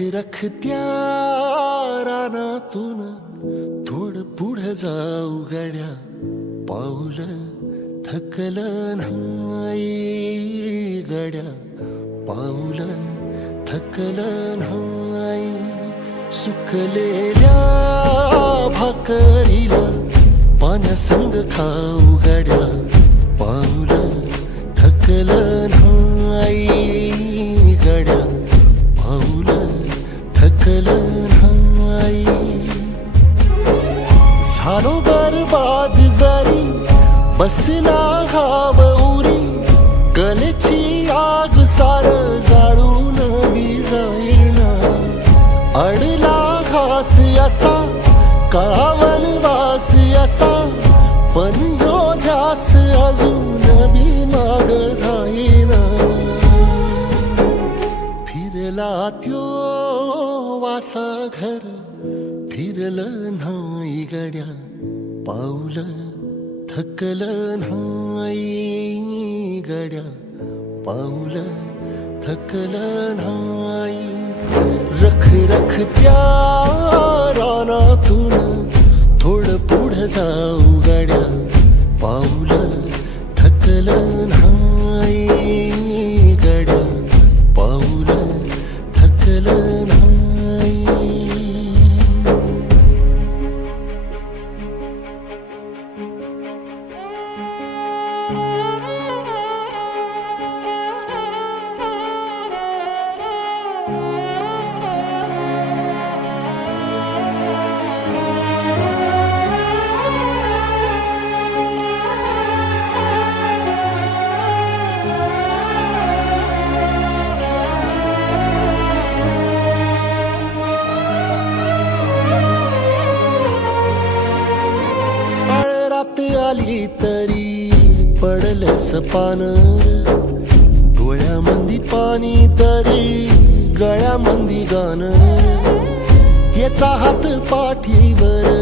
रखत्या रानातून थोडं पुढं जाऊ गड्या, पाऊल थकलं नाही गड्या, पाऊल थकलं नाही. सुकलेल्या भाकरीला पाण्यासंग खाऊ गड्या, पाऊल थकलं नाही गड्या, पाऊल थकलं नाही. झालो बरबाद जरी बसला घाव उरी, कलेची आग सार जाळून विजाईना. अडला घास असा काळा वनवास असा, पण ह्यो ध्यास अजून बी माग धाईना. फिरला त्यो वासा घर फिरलं नाही गड्या, पाऊल थकलं नाही गड्या, पाऊल थकलं नाही. रखत्या रानातून थोडं पुढं जाऊ गड्या, पाऊल थकलं नाही गड्या, पाऊल थकलं नाही. आली तरी पडलंस पान, डोळ्यामंदी पाणी तरी गळ्यामंदी गाणं. याचा हात पाठीवर